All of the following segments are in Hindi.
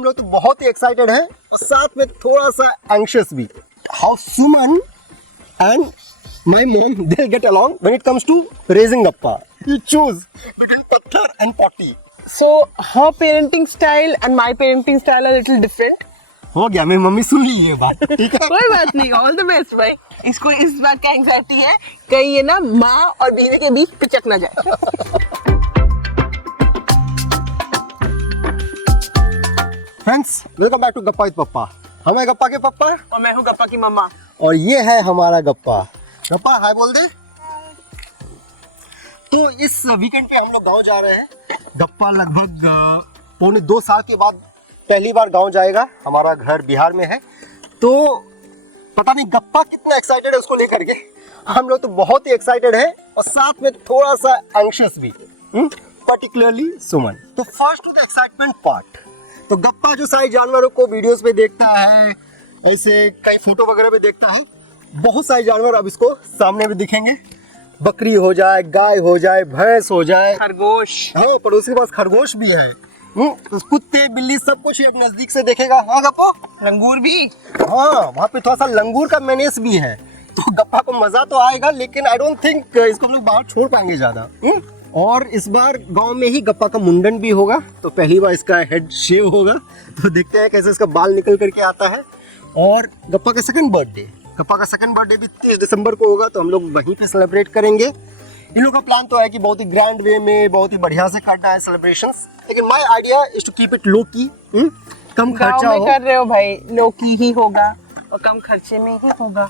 हम लोग तो बहुत ही एक्साइटेड हैं और साथ में थोड़ा सा एंग्शियस भी। How Suman and my mom, they'll get along when it comes to raising Gappa. You choose between Patthar and Potty. So her parenting style and my parenting style are a little different. हो गया, मेरी मम्मी सुन ली ये बात, ठीक है? कोई बात नहीं, ऑल द बेस्ट भाई। इसको इस बात का एंग्जाइटी है कहीं ये ना माँ और बीवी के बीच पिचक ना जाए। फ्रेंड्स, वेलकम बैक टू गप्पा विद पप्पा। हम हैं गप्पा के पप्पा और मैं हूँ गप्पा की मम्मा। और ये है हमारा गप्पा। गप्पा हाय बोल दे। तो इस वीकेंड पे हम लोग गांव जा रहे हैं। गप्पा लगभग पौने 2 साल के बाद पहली बार गांव जाएगा। हमारा घर बिहार में है, तो पता नहीं गप्पा कितना एक्साइटेड है उसको लेकर के। हम लोग तो बहुत ही एक्साइटेड है और साथ में थोड़ा सा एंग्शियस भी, पर्टिकुलरली सुमन। तो first to the excitement part. तो गप्पा जो सारे जानवरों को वीडियोस पे देखता है, ऐसे कई फोटो वगैरह पे देखता है, बहुत सारे जानवर अब इसको सामने में दिखेंगे। बकरी हो जाए, गाय हो जाए, भैंस हो जाए, खरगोश। हाँ, पड़ोसी के पास खरगोश भी है। तो कुत्ते बिल्ली सब कुछ अब नजदीक से देखेगा। हाँ गप्पा, लंगूर भी। हाँ, वहाँ पे थोड़ा सा लंगूर का मेनेस भी है। तो गप्पा को मजा तो आएगा, लेकिन आई डोंट थिंक इसको हम लोग बाहर छोड़ पाएंगे ज्यादा। और इस बार गांव में ही गप्पा का मुंडन भी होगा, तो पहली बार इसका हेड शेव होगा। तो देखते हैं कैसे इसका बाल निकल करके आता है। और गप्पा का सेकंड बर्थडे भी 30 दिसंबर को होगा, तो हम लोग वहीं पे सेलिब्रेट करेंगे। इन लोगों का प्लान तो है कि बहुत ही ग्रैंड वे में, बहुत ही बढ़िया से करना है सेलिब्रेशंस, लेकिन my idea is to keep it low key, कम खर्चा गाँव हो। में कर रहे हो भाई, लो की ही होगा और कम खर्चे में ही होगा।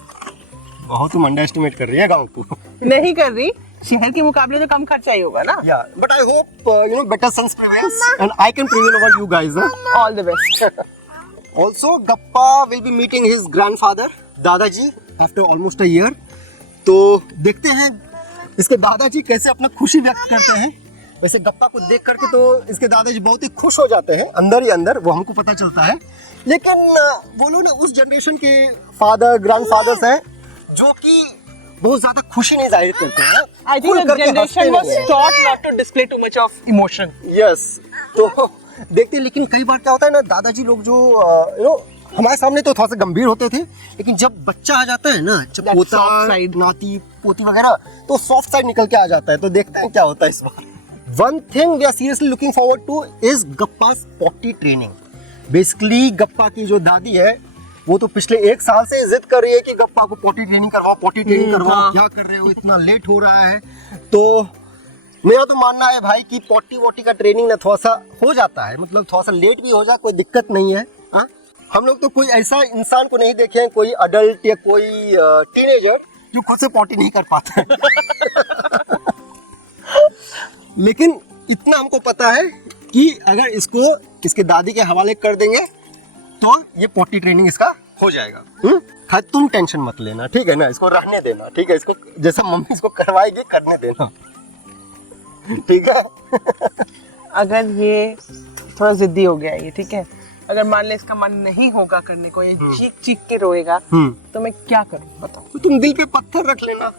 बहुत तुम अंडर एस्टिमेट कर रही है गाँव को। नहीं कर रही, शहर के मुकाबले तो कम खर्चा ही होगा ना। Yeah, but I hope better sense prevails and I can prevail over you guys. All the best. Also, Gappa will be meeting his grandfather, दादाजी, after almost a year. तो देखते हैं इसके दादाजी कैसे अपना खुशी व्यक्त करते हैं। वैसे गप्पा को देख करके तो इसके दादाजी बहुत ही खुश हो जाते हैं अंदर ही अंदर, वो हमको पता चलता है। लेकिन वो लोग ना उस जनरेशन के फादर ग्रैंडफादर्स हैं जो कि बहुत ज्यादा खुशी नहीं जाहिर करते हैं। I think the generation was taught not to display too much of emotion. Yes, तो देखते हैं। लेकिन कई बार क्या होता है ना, दादाजी लोग जो हमारे सामने तो थोड़ा सा गंभीर होते थे, लेकिन जब बच्चा आ जाता है ना, जब पोता नाती पोती वगैरह, तो सॉफ्ट साइड निकल के आ जाता है। तो देखते हैं क्या होता है इस बार। One thing we are seriously looking forward to is Gappa's potty training. Basically Gappa की जो दादी है वो तो पिछले 1 साल से जिद कर रही है कि गप्पा को पॉटी ट्रेनिंग करवाओ, क्या कर रहे हो, इतना लेट हो रहा है। तो मेरा तो मानना है भाई कि पॉटी वॉटी का ट्रेनिंग ना थोड़ा सा हो जाता है, मतलब थोड़ा सा लेट भी हो जाए, कोई दिक्कत नहीं है। हाँ, हम लोग तो कोई ऐसा इंसान को नहीं देखे हैं, कोई अडल्ट या कोई टीनेजर जो खुद से पॉटी नहीं कर पाता है। लेकिन इतना हमको पता है कि अगर इसको इसके दादी के हवाले कर देंगे तो ये पॉटी ट्रेनिंग इसका हो जाएगा। तुम टेंशन मत लेना, ठीक है ना, इसको रहने देना, ठीक है, इसको जैसा मम्मी इसको करवाएगी करने देना, ठीक है। अगर ये थोड़ा जिद्दी हो गया ये, ठीक है, अगर मान ले इसका मन नहीं होगा करने को, ये चीख चीख के रोएगा, तो मैं क्या करूं बताओ। तो तुम दिल पे पत्थर रख लेना।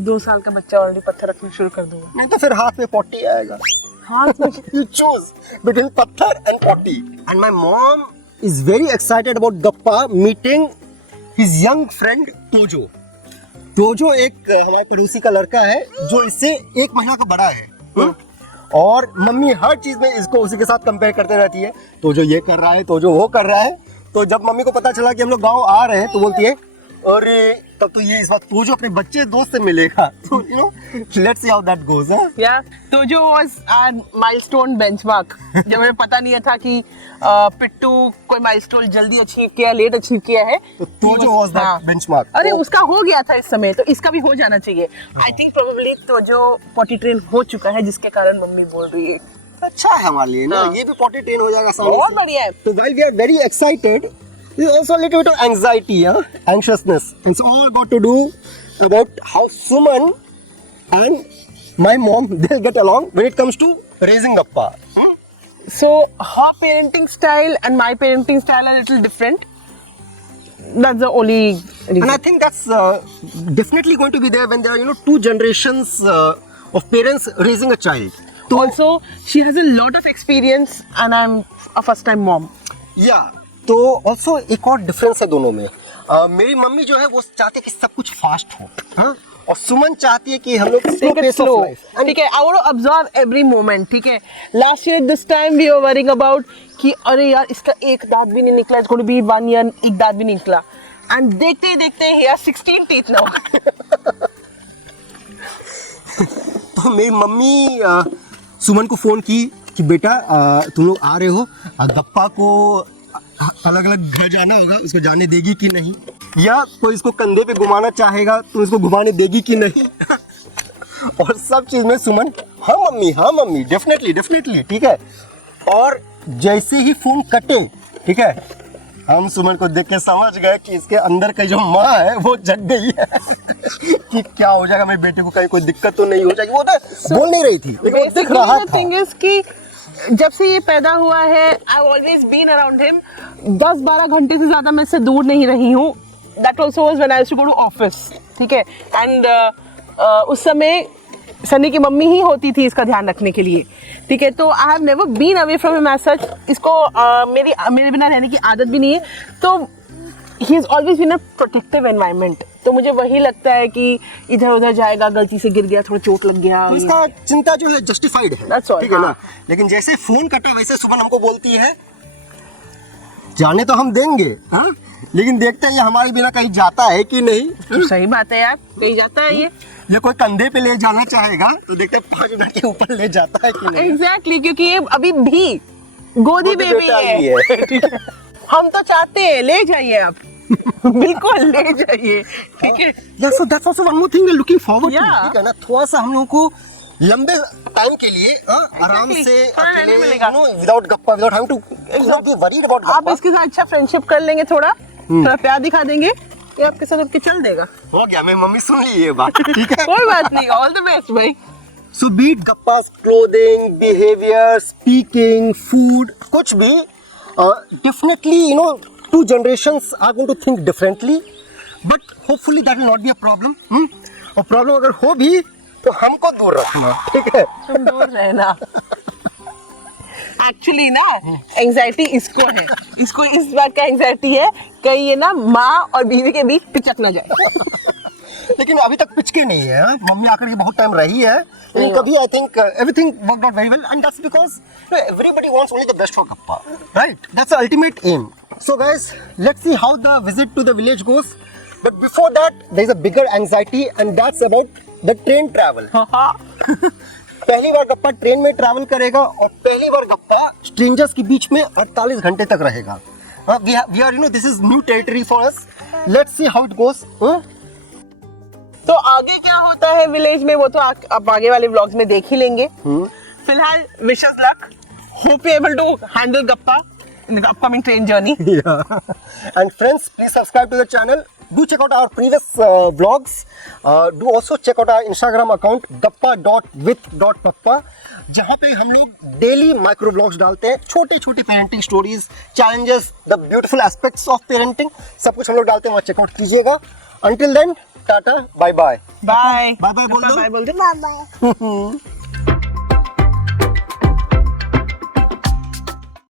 2 साल का बच्चा ऑलरेडी पत्थर रखना शुरू कर दूंगा। नहीं तो फिर हाथ में पॉटी आएगा। हाथ में You choose between पत्थर and potty. And my mom is very excited about Gappa meeting his young friend Tojo. टोजो एक हमारे पड़ोसी का लड़का है जो इससे 1 महीना का बड़ा है। और मम्मी हर चीज में इसको उसी के साथ कंपेयर करते रहती है, तो जो ये कर रहा है, तो जो वो कर रहा है। तो जब मम्मी को पता चला कि हम लोग गांव आ रहे हैं, तो बोलती है अरे तब तो ये इस बात तो जो अपने बच्चे दोस्त से मिलेगा। तो let's see how that goes. या तो जो वाज आवर माइलस्टोन बेंचमार्क। जब हमें पता नहीं था कि पिट्टू कोई माइलस्टोन जल्दी अचीव किया, लेट अचीव किया है, तो जो वाज दैट बेंचमार्क। अरे उसका हो गया था इस समय, तो इसका भी हो जाना चाहिए। आई थिंक प्रोबेबली तो जो पॉटी ट्रेन हो चुका है, जिसके कारण मम्मी बोल रही है। अच्छा है हमारे लिए ना, ये भी पॉटी ट्रेन हो जाएगा सामने से। बहुत बढ़िया है। तो while we are very excited, there is also a little bit of anxiety, anxiousness. It's all got to do about how Suman and my mom they'll get along when it comes to raising Gappa. So her parenting style and my parenting style are a little different. That's the only reason. And I think that's definitely going to be there when there are 2 generations of parents raising a child. also she has a lot of experience and I'm a first time mom. या तो ऑल्सो एक और डिफरेंस है दोनों में। मेरी मम्मी जो है वो चाहती है कि सब कुछ फास्ट हो, हाँ? और सुमन चाहती है कि हम लोग स्लो पेस ऑफ लाइफ। ठीक है, I want to observe every moment, ठीक है। Last year this time we were worrying about कि अरे यार इसका एक दांत भी नहीं निकला, it's going to be 1 year, एक दांत भी नहीं निकला, and देखते ही देखते he has 16 teeth now. तो मेरी मम्मी सुमन को फोन की कि बेटा तुम लोग आ रहे हो, गप्पा को अलग अलग घर जाना होगा, उसको जाने देगी कि नहीं, या कोई इसको कंधे पे घुमाना चाहेगा तो इसको घुमाने देगी कि नहीं। और सब चीज में सुमन हाँ मम्मी डेफिनेटली डेफिनेटली, ठीक है। और जैसे ही फोन कटे, ठीक है, हम सुमन को देख के समझ गए कि इसके अंदर का जो माँ है वो जग गई है कि क्या हो जाएगा, मेरे बेटे को कहीं कोई दिक्कत तो नहीं हो जाएगी। वो ना बोल नहीं रही थी, लेकिन वो दिख रहा था। थिंग इज कि जब से ये पैदा हुआ है I always been around him, 10-12 घंटे से ज्यादा मैं इससे दूर नहीं रही हूँ। That also was when I used to go to office, ठीक है। एंड उस समय सनी की मम्मी ही होती थी इसका ध्यान रखने के लिए, ठीक है। तो I have never been away from him as such. इसको मेरे बिना रहने की आदत भी नहीं है, तो he is always been a protective environment. तो मुझे वही लगता है कि इधर उधर जाएगा, गलती से गिर गया, थोड़ा चोट लग गया, तो इसका चिंता जो है जस्टिफाइड है, That's all, ठीक है हाँ। ना। लेकिन जैसे फोन कटा वैसे सुमन हमको बोलती है जाने तो हम देंगे, हाँ, लेकिन देखते हैं ये हमारे बिना कहीं जाता है कि नहीं। तो सही बात है यार, कहीं जाता है ये कोई कंधे पे ले जाना चाहेगा तो देखते हैं 5 मिनट के ऊपर ले जाता है कि नहीं। एग्जैक्टली, क्योंकि ये अभी भी गोदी बेबी बेटा ही है। ठीक है। हम तो चाहते हैं ले जाइए आप। बिल्कुल ले जाइए, ठीक है। या so that's also one more thing we are looking forward to, Yeah. ठीक है ना। थोड़ा सा हम लोगों को लंबे टाइम के लिए आराम Exactly. से थोड़ा रहने मिलेगा। Without Gappa, without having to be worried about आप गप्पा। इसके साथ अच्छा फ्रेंडशिप कर लेंगे, थोड़ा प्यार दिखा देंगे, ये आपके साथ उठ के चल देगा। हो गया, मेरी मम्मी सुन ली ये बात, ठीक है। कोई बात नहीं, ऑल द बेस्ट भाई। So be it Gappa's clothing, behavior, speaking, food, कुछ भी, definitely you know 2 generations are going to think differently, but hopefully that will not be a problem. और प्रॉब्लम अगर हो भी तो हमको दूर रखना, ठीक है। तुम दूर रहना। एक्चुअली ना एंजाइटी इसको है, इसको इस बात का एंजाइटी है कहीं ये ना माँ और बीवी के बीच पिचक ना जाए। लेकिन अभी तक पिचके नहीं है, हाँ? मम्मी आकर के बहुत टाइम रही है, लेकिन कभी I think everything worked out very well, and that's because everybody wants only the best for Gappa, right? That's the ultimate aim. So guys, let's see how the visit to the village goes, but before that there is a bigger anxiety, and that's about the train travel. पहली बार गप्पा ट्रेन में ट्रैवल करेगा और पहली बार गप्पा स्ट्रेंजर्स के बीच में 48 घंटे तक रहेगा। We are you know this is new territory for us, let's see how it goes. तो आगे क्या होता है विलेज में वो तो आप आगे वाले व्लॉग्स में देख ही लेंगे। फिलहाल wish us luck, hope you able to handle Gappa in the upcoming train journey. And friends, please subscribe to the channel. Do check out our previous vlogs. Do also check out our Instagram account gappa.with.pappa, जहाँ पे हम लोग डेली माइक्रो व्लॉग्स डालते हैं, छोटे छोटे parenting stories, challenges, the beautiful aspects of parenting, सब कुछ हम लोग डालते हैं, वहाँ चेकआउट कीजिएगा। Until then, टाटा, bye bye. Bye bye bye बोल दो। बाय बोल दो।